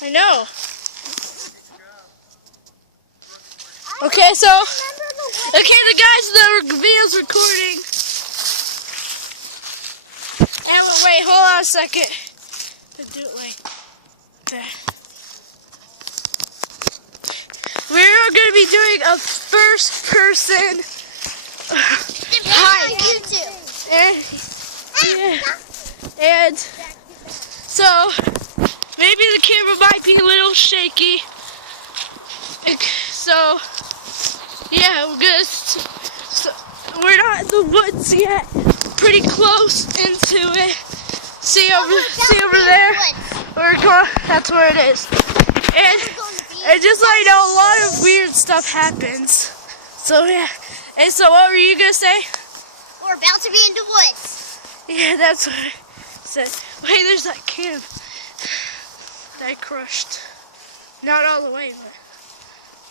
I know. Okay, so the guys, the video's recording. And wait, hold on a second. Do it like that. We're going to be doing a first-person hike. And so maybe the camera might be a little shaky. So yeah, we're not in the woods yet. Pretty close into it. See over there. We're going. That's where it is. And just like a lot of weird stuff happens. So yeah. And so what were you gonna say? We're about to be in the woods. Yeah, that's what I said. Wait, there's that can that I crushed. Not all the way, but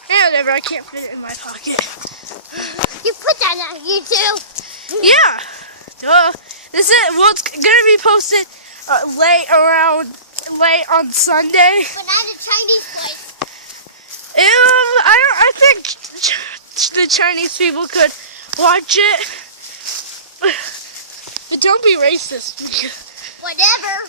yeah, whatever. I can't fit it in my pocket. You put that on YouTube? Yeah. This is it's gonna be posted late on Sunday. But not a Chinese place. I think the Chinese people could watch it, but don't be racist. Whatever.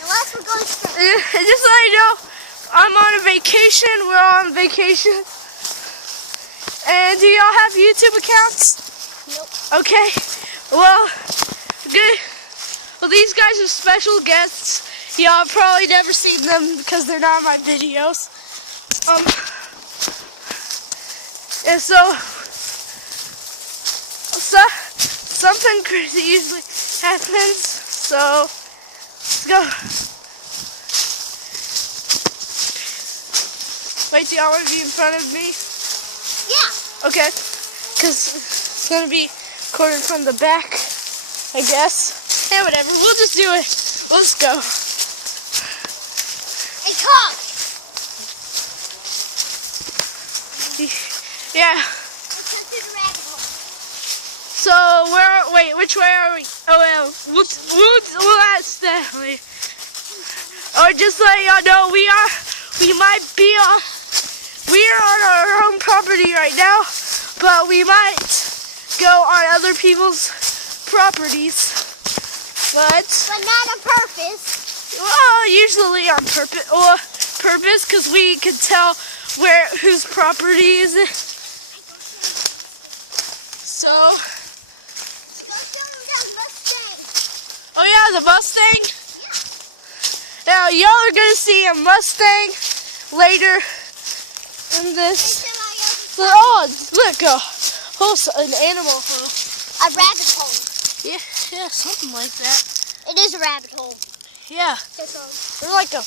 Unless we're going straight. Just so you know, I'm on a vacation. We're on vacation. And do y'all have YouTube accounts? Nope. Okay. Well, good. Well, these guys are special guests. Y'all probably never seen them because they're not in my videos. And so something crazy usually happens. So let's go. Wait, do y'all want to be in front of me? Yeah. Okay. Because it's going to be recorded from the back, I guess. Yeah, whatever. We'll just do it. Let's go. Hey, come. Yeah. Let's go through the rabbit hole. So, wait, which way are we? Oh, well, we'll ask that way. Or just let y'all know, we are on our own property right now, but we might go on other people's properties. But not on purpose. Well, usually on purpose, because we can tell whose property is it. So. Oh yeah, the Mustang. Yeah. Now y'all are gonna see a Mustang later in this. Oh, look, an animal hole. A rabbit hole. Yeah, something like that. It is a rabbit hole. Yeah. They're like a.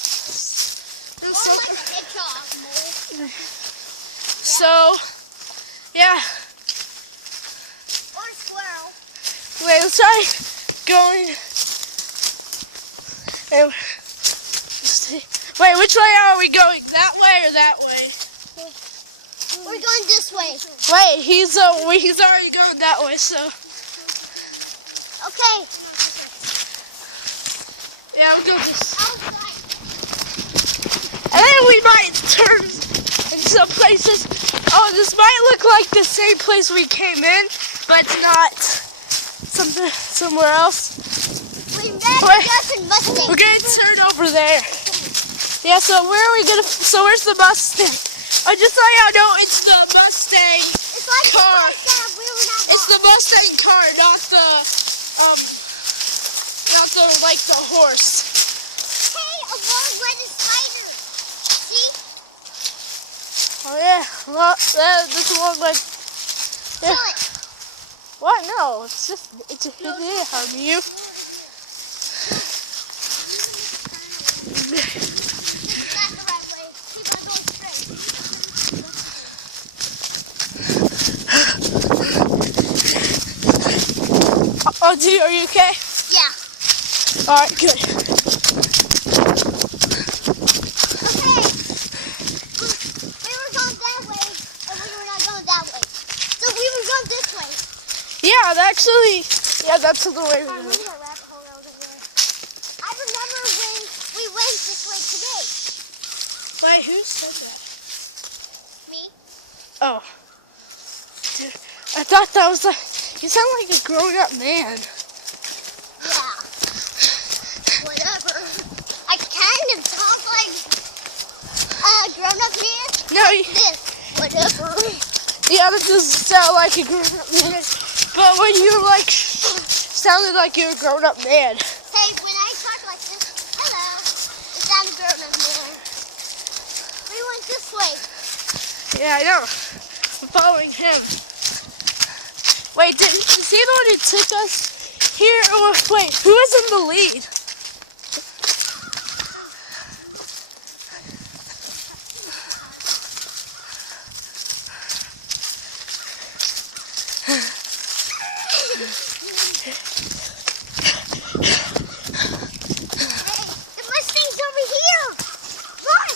Like a hedgehog. So, yeah. Or a squirrel. Wait, let's try going. And wait, which way are we going? That way or that way? We're going this way. Wait, he's already going that way, so. Okay. Yeah, we'll go this. And then we might turn in some places. Oh, this might look like the same place we came in, but it's not. Somewhere else. We're gonna turn over there. Yeah, so where's the Mustang? Oh, just so y'all know, it's the Mustang car. It's the Mustang car, not the horse. Hey, a long-legged spider. See? Oh yeah, this one like. Yeah. What? No, it's a didn't harm you. Oh, are you okay? Yeah. All right, good. Okay. We were going that way, and we were not going that way. So we were going this way. Yeah, actually, yeah, that's the way we I went. remember when we went this way today. Wait, who said that? Me? Oh. Dude, I thought that was like, you sound like a grown-up man. Yeah. Whatever. I kind of talk like a grown-up man. No, This. Whatever. yeah, that doesn't sound like a grown-up man. But when you like, sounded like you're a grown-up man. Hey, when I talk like this, hello, is that a grown-up man? We went this way. Yeah, I know. I'm following him. Wait, is he the one who took us here? Or wait, who is in the lead? The Mustang's over here. Run!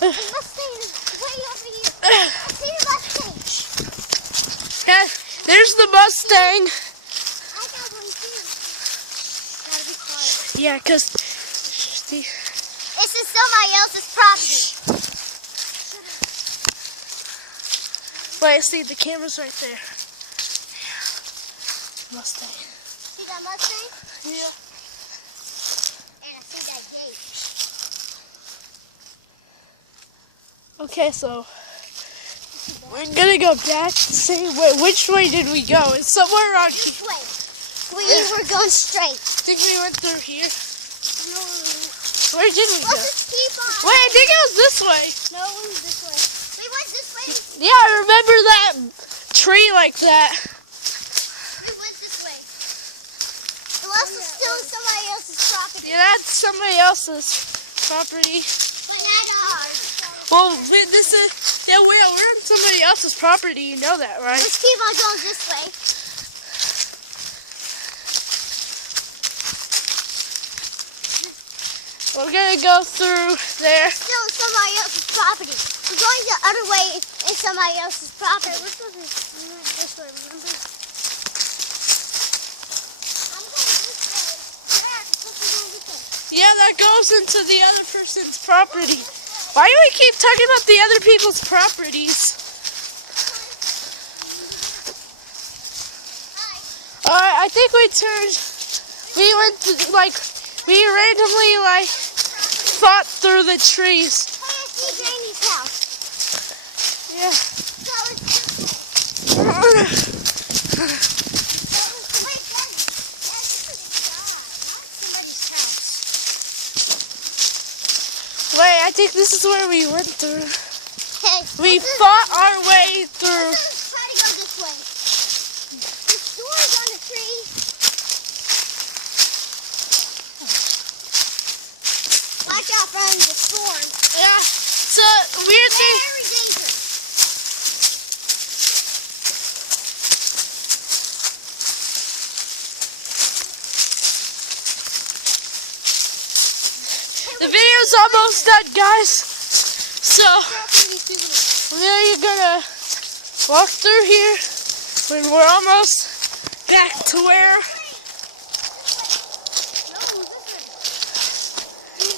The Mustang is way over here. I see the Mustang. Yeah, there's the Mustang. I got one too. Gotta be quiet. Yeah, because This is somebody else's property. wait, see, the camera's right there. Yeah. Mustang. See that Mustang? Yeah. And I see that gate. Okay, so we're gonna go back the same way. Which way did we go? It's somewhere around here. This way. We were going straight. I think we went through here. No, Where did we go? let's just keep on. Wait, I think it was this way. No, it was this way. We went this way. Yeah, I remember that tree like that. We went this way. Unless it's still in somebody else's property. Yeah, that's somebody else's property. But not ours. Well, this is, yeah, we're on somebody else's property. You know that, right? Let's keep on going this way. We're gonna go through there. Still in somebody else's property. We're going the other way in somebody else's property. Which was this way, remember? I'm going this way. Yeah, supposed to be going this way. Yeah, that goes into the other person's property. Why do we keep talking about the other people's properties? Hi. I think we turned. We went to we randomly fought through the trees. Hey, I see Granny's house. Yeah. Wait, I think this is where we went through. Hey, We fought our way through. let's try to go this way. The store's on the tree. Watch out from the storm. Yeah, it's a weird thing. Very dangerous. The video's almost done, guys. So we're gonna walk through here when we're almost back to where.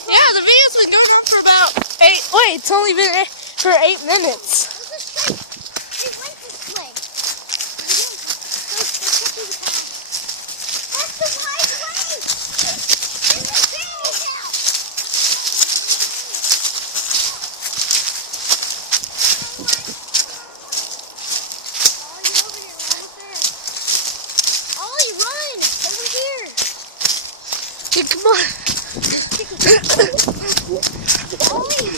Yeah, the video's been going on for about 8. Wait, it's only been for 8 minutes. We went this way. That's the right way. This is Granny's house. Ollie, run! Over here! Yeah, come on. Ollie!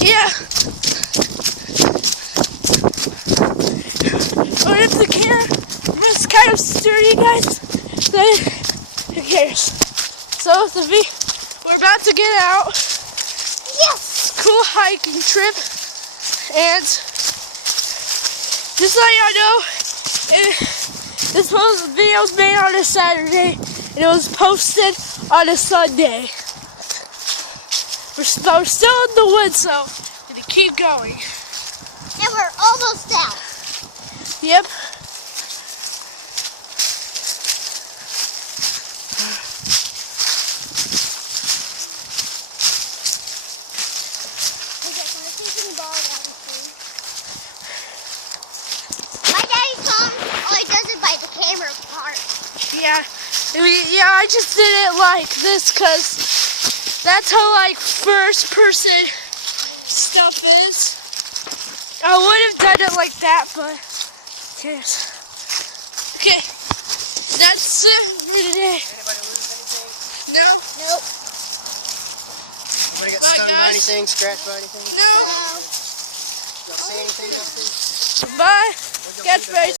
Yeah. But if the camera's kind of sturdy, guys, then who cares? So we're about to get out. Yes! Cool hiking trip, and just so y'all know, This video was made on a Saturday, and it was posted on a Sunday. We're still in the woods, so we're gonna keep going. And we're almost out. Yep. My daddy's phone only does it by the camera part. Yeah. I just did it like this because that's how like first person stuff is. I would have done it like that, but who cares? Okay, that's it for today. Anybody lose anything? No? Nope. Anybody get Bye, stung by guys. anything, scratched by anything? No. Y'all see anything out there? Bye. What'd y'all Catch see bait.